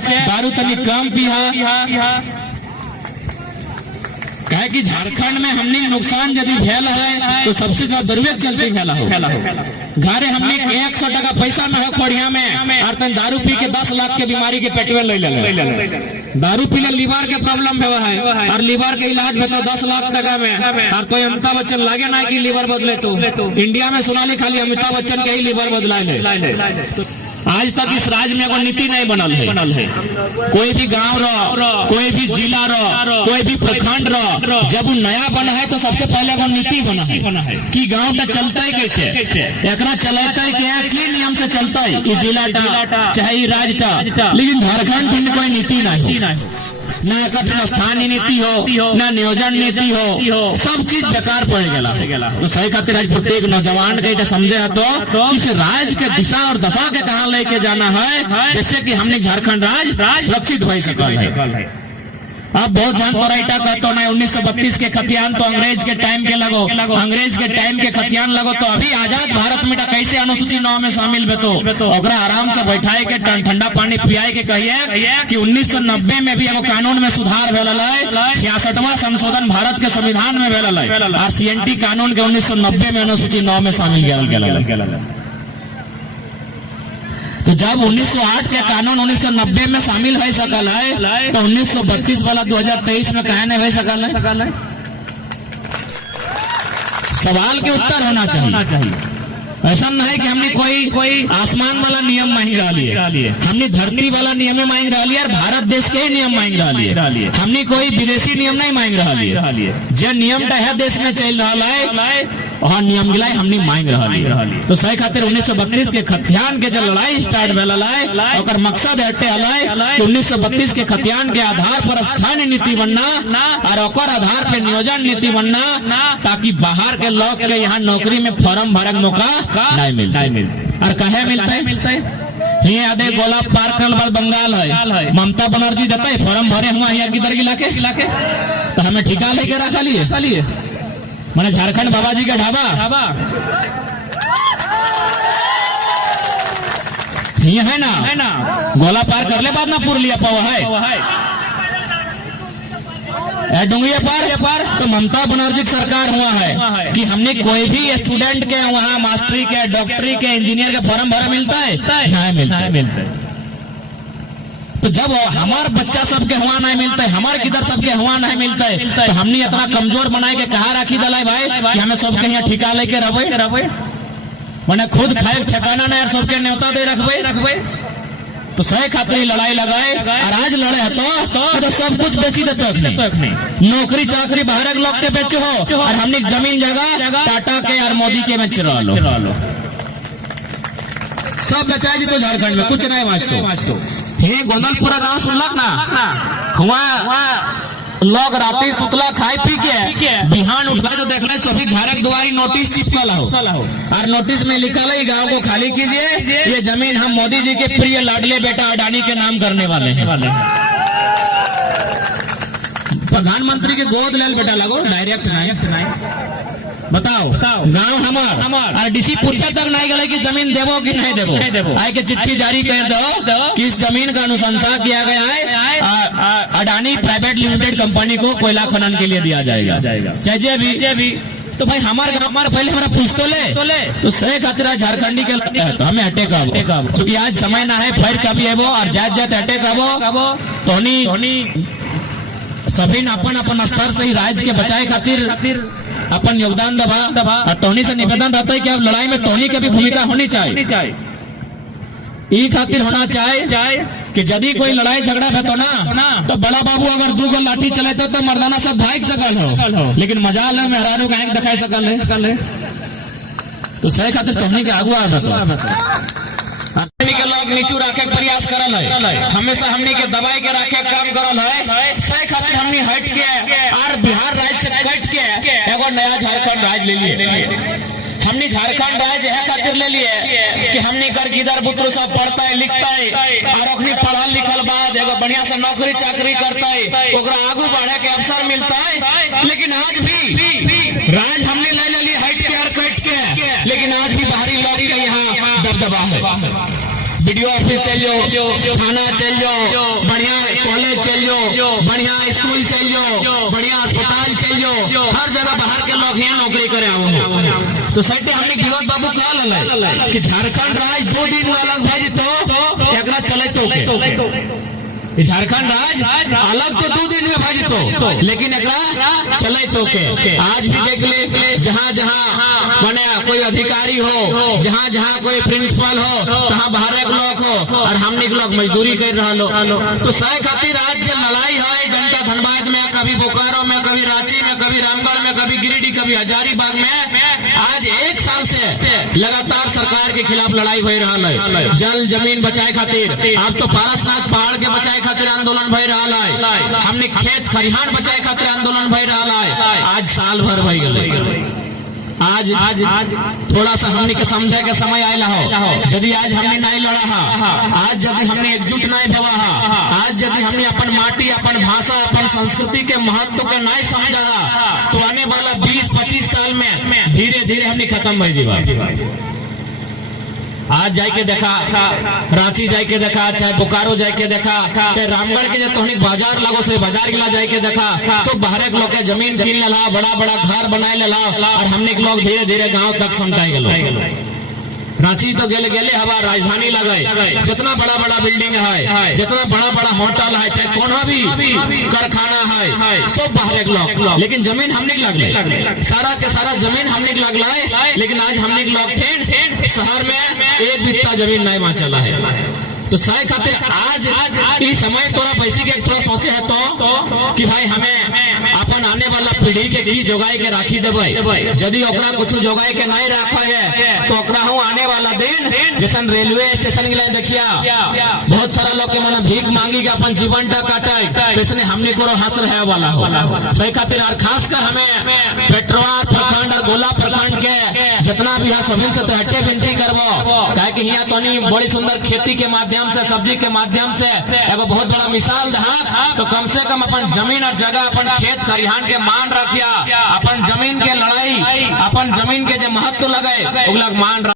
दारू तनी कम पिहा। कहे कि झारखंड में हमने नुकसान यदि भेल है तो सबसे ज्यादा दरुए चलते भेला हो। घरे हमने 100 टका पैसा न हो खोड़िया में और तन दारू पी के 10 लाख के बीमारी के पेटवे ले ले। दारू पी ले लीवर के प्रॉब्लम है और लीवर के इलाज में तो 10 लाख टका में और तो अमिताभ बच्चन लागे ना कि लीवर बदले। तो इंडिया में सुना ली खाली अमिताभ बच्चन के ही लीवर बदला ले। आज तक इस राज्य में कोई नीति नहीं बनल है। कोई भी गांव रो, कोई भी जिला रो, कोई भी प्रखंड रो, जब वो नया बना है तो सबसे पहले वो नीति बना है कि गांव का चलता है कैसे, एकरा चलता है क्या, की नियम से चलता है ये जिला चाहे राज्य। लेकिन झारखंड में कोई नीति नहीं, न एकत्र स्थानीय नीति हो, न नियोजन नीति हो, सब चीज बेकार पड़ गया। तो सही खातिर आज प्रत्येक नौजवान के समझे है तो इस राज्य के दिशा और दशा के कहाँ लेके जाना है, जैसे कि हमने झारखंड राज्य सुरक्षित हो सकल है। अब बहुत जान पराइटा कहते ना 1932 के खतियान तो अंग्रेज के टाइम के लगो, अंग्रेज के टाइम के खतियान लगो तो अभी आजाद भारत में कैसे अनुसूची 9 में शामिल बे तो ओकरा आराम से बैठाए के ठंडा पानी पियाए के कहिए कि 1990 में भी एगो कानून में सुधार भेल है। 66वां संशोधन भारत के संविधान में भेल है और CNT कानून के 1990 में अनुसूची 9 में शामिल किया। तो जब 1908 के कानून 1990 में शामिल हो सकल है तो 1932 वाला 2023 में कहा नहीं हो सकल है। सवाल के उत्तर होना चाहिए। ऐसा नहीं कि हमने कोई आसमान वाला नियम मांग रहा है, हमने धरती वाला नियम मांग रहा है और भारत देश के ही नियम मांग रहा है। हमने कोई विदेशी नियम नहीं मांग रहा है। जो नियम है देश में चल रहा है और नियम गिलाई हमने मांग रहा है। तो सही खातिर 1932 के खतियान के जो लड़ाई स्टार्ट भेल है और मकसद हटे है कि 1932 के खतियान के आधार पर स्थानीय नीति बनना और आधार पर नियोजन नीति बनना, ताकि बाहर के लोग के यहाँ नौकरी में फॉर्म भरे मौका नहीं मिलता। और कहे मिलता है ये आधे गोला पार कर बाद बंगाल है, ममता बनर्जी देता है फॉर्म भरे हुआ यहाँ किधर गिला के तो हमें ठिका लेके रखा लिए मैंने झारखंड बाबा जी का ढाबा ये है ना, गोला पार कर ले बाद ना पुरलिया पावा है डुंगरिया पार तो ममता बनर्जी की सरकार हुआ है कि हमने कोई भी स्टूडेंट के वहाँ मास्टरी के, डॉक्टरी के, इंजीनियर के फॉर्म भरा मिलता है नहीं मिलता। तो जब हमार बच्चा सबके हुआ नहीं मिलता है, हमारे किधर सबके हुआ नहीं मिलता है तो हमने इतना कमजोर बनाए के कहा राखी दलाई भाई कि हमें सबके यहाँ ठिका लेके रहे मैंने खुद खाए ठिकाना नहीं सबके न्योता दे रखबे। तो सही खातिर लड़ाई लगाए और आज लड़े तो सब कुछ बेची देते, नौकरी चाकरी बाहर लोग के बेचे हो और हमने जमीन जगह टाटा के और मोदी के बेच रहा लो सब बेचाए जी। तो झारखंड में कुछ नहीं वास्तव ये गोंदलपुरा गाँव सुनलक ना हुआ लोग राती सुतला खाए पी के बिहान उठा तो देखना सभी घर द्वारी नोटिस चिपकल हो और नोटिस में लिखा है गांव को खाली कीजिए, ये जमीन हम मोदी जी के प्रिय लाडले बेटा अडानी के नाम करने वाले हैं। प्रधानमंत्री के गोद लेल बेटा लगो डायरेक्ट नहीं बताओ गांव हमार और डीसी पूछे तक नहीं गए कि जमीन देवो कि नहीं देवो, आए के चिट्ठी जारी कर दो कि इस जमीन का अनुशंसा किया गया है अडानी प्राइवेट लिमिटेड कंपनी को कोयला खनन के लिए दिया जाएगा चाहिए भी। तो भाई हमारे गाँव पहले हमारा पूछ तो ले तो सही खातिर झारखंडी के तो हमें अटैक आबो क्योंकि आज समय ना है फिर कभी एबो और जात अटैक आबो तो सभी अपन स्तर से ही राज्य के बचाए खातिर अपन योगदान दबा और तोहनी से निवेदन रहता है कि अब लड़ाई में तोहनी की भी भूमिका होनी चाहिए। ई खातिर होना चाहिए कि यदि कोई लड़ाई झगड़ा है तो बड़ा बाबू अगर 2 गो लाठी चले तो मर्दाना सब भाग सकल हो, लेकिन मजाल है मेहरारू का आंख दिखाई सकल है। तो सही खातिर तोहनी के आगू के लोग नीचू रखे प्रयास करल है, हमेशा हमनी के दबाई के रखे काम करल है। सही खातिर हमनी हट के और बिहार राज्य से कट के एगो नया झारखंड राज्य ले लिए। हमने झारखंड राज्य है खातिर ले लिए कि हमने कर गिदर बुतरू सब पढ़ता है लिखता है और अखनी पढ़ल लिखल बाद एगो बढ़िया से नौकरी चाकरी करता है, ओकरा आगू बढ़े के अवसर मिलता है। लेकिन आज भी राज हमने ले ली हट के और कट के, लेकिन आज भी बाहरी लोग के यहाँ दबदबा है। वीडियो ऑफिस चल जाओ, थाना चल जाओ, बढ़िया स्कूल चाहिए, बढ़िया अस्पताल चाहिए, हर जगह बाहर के लोग यहाँ नौकरी करे आओ। तो सही हमने विनोद बाबू क्या लगा कि झारखंड राज्य 2 दिन में अलग भाई तो एकरा चले तो के झारखंड राज्य अलग तो 2 दिन में भाई तो लेकिन एकरा चले तो के आज भी देख ले जहाँ जहाँ माने कोई अधिकारी हो, जहाँ जहाँ कोई प्रिंसिपल हो, तहाँ बाहर के लोग हो और हमने के लोग मजदूरी कर रहा लो। तो सही खातिर आज जो लड़ाई है जनता धनबाद में, कभी बोकारो में, कभी रांची में, कभी रामगढ़ में, कभी गिरिडीह, कभी हजारीबाग में, आज 1 साल से लगातार सरकार के खिलाफ लड़ाई हो रहा है। जल जमीन बचाए खातिर अब तो पारसनाथ पहाड़ के बचाए खातिर आंदोलन हो रहा है, हमने खेत खरिहान बचाए खातिर आंदोलन हो रहा है। आज साल भर भई गए। आज थोड़ा सा हमने के समझे के समय आयला हो, यदि आज हमने नहीं लड़ा, आज यदि हमने एकजुट नहीं भेवा, आज यदि हमने अपन माटी, अपन भाषा, अपन संस्कृति के महत्व के नहीं समझा, तो आने वाला 20-25 साल में धीरे धीरे हमने खत्म हो जाएगा। आज जाके देखा, रांची जाके देखा, चाहे बोकारो जाके देखा, चाहे रामगढ़ के जो तोहनिक बाजार लगो से बाजार गिला जाके देखा, सब बाहर के लोग के जमीन कीन ला, बड़ा बड़ा घर बनाए ला, और हमने के लोग धीरे धीरे गांव तक समटाए गए। रांची तो गेले गेले हवा राजधानी लगे, जितना बड़ा बड़ा बिल्डिंग है, जितना बड़ा बड़ा होटल है, चाहे कोनो भी कारखाना है, सब बाहर के लोग, लेकिन जमीन हमने के लगले, सारा के सारा जमीन हमने के लगला, लेकिन आज हमने के लोग थे शहर में 1 बित्ता जमीन नहीं वहां चला है। तो सही खातिर आज इस समय तोरा पैसे के थोड़ा सोचे है तो कि भाई हमें अपन आने वाला पीढ़ी के की जोगाई के राखी देवे, यदि ओकरा कुछ जोगाई के नहीं रखा है तो ओकरा हूँ आने वाला दिन जैसे रेलवे स्टेशन के लिए देखिया बहुत सारा लोग के मैंने भीख मांगी के अपन जीवन टा काटे, तो हमने को हंस रहे वाला हो। सही खातिर और खासकर हमें पेट्रोल प्रखंड और गोला प्रखंड के जितना भी है सभी से तो हटे विनती करवो, काहे कि यहाँ तो बड़ी सुंदर खेती के माध्यम से, सब्जी के माध्यम से एगो बहुत बड़ा मिसाल दहा, तो कम से कम अपन जमीन और जगह, अपन खेत खरिहान के मान रखिया, अपन जमीन के लड़ाई, अपन जमीन के जो महत्व लगे मान